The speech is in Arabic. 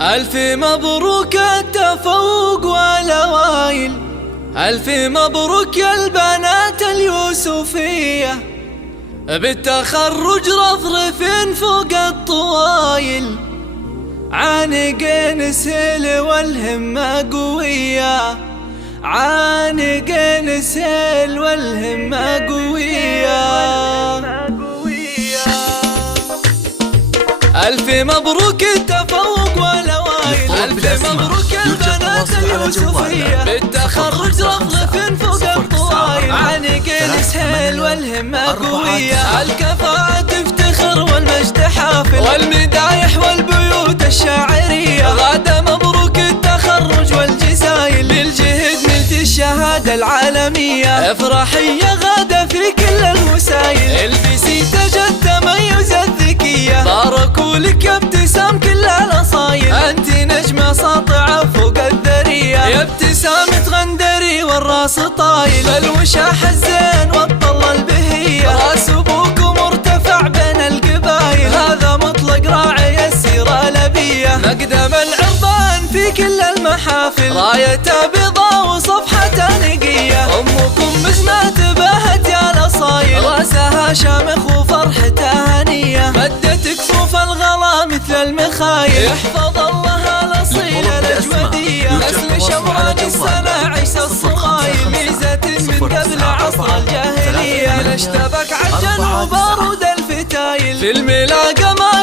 ألف مبروك التفوق والأوائل، ألف مبروك يا البنات اليوسفية، بالتخرج رفرف فوق الطوايل، عانقين سيل والهمة قوية، عانقين سيل والهمة قوية. ألف مبروك التفوق والأوائل، ألف مبروك يا البنات اليوسفية، بالتخرج رفرف فوق الطوايل، عانقين سهيل والهمة قوية، الكفاءة تفتخر والمجد حافل، والمدايح والبيوت الشاعرية، غدا مبروك التخرج والجزايل، بالجهد نلت الشهادة العالمية، افرحي غدا في كل الوسايل، البسي تاج التميز الذكية، باركوا لك يا ابتسام كل الاصايل، انت نجمة ساطعة فوق الذرية، يا ابتسامة غندري والراس طايل، الوشاح الزين والطلة البهية، راس ابوك مرتفع بين القبايل، هذا مطلق راعي السيرة الابية، مقدم العربان في كل المحافل، رايته بيضاء وصفحته نقية، امكم مزنة بهت يا الاصايل، راسها شامخ وفرحتها هنية، مدت كفوف الغلا مثل المخايل، يحفظ الله الاصيل الاجودية، نسل شمران السنة عيش الصغايل، ميزة من قبل عصر الجاهلية، اشتبك عجن وبارود الفتايل، في الملاقة ما